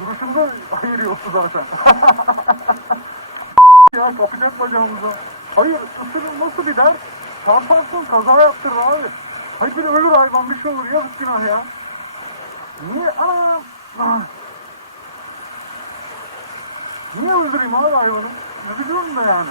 Duruşumda hayır yoktu zaten. ya kapacak bacağımıza. Hayır ısırın nasıl bir dert? Çarparsın kaza yaptırır abi. Hayır bir ölür hayvan bir şey olur yazık günah ya. Niye? Anam. Ah. Niye öldüreyim abi hayvanı? Üzülüyorum da yani.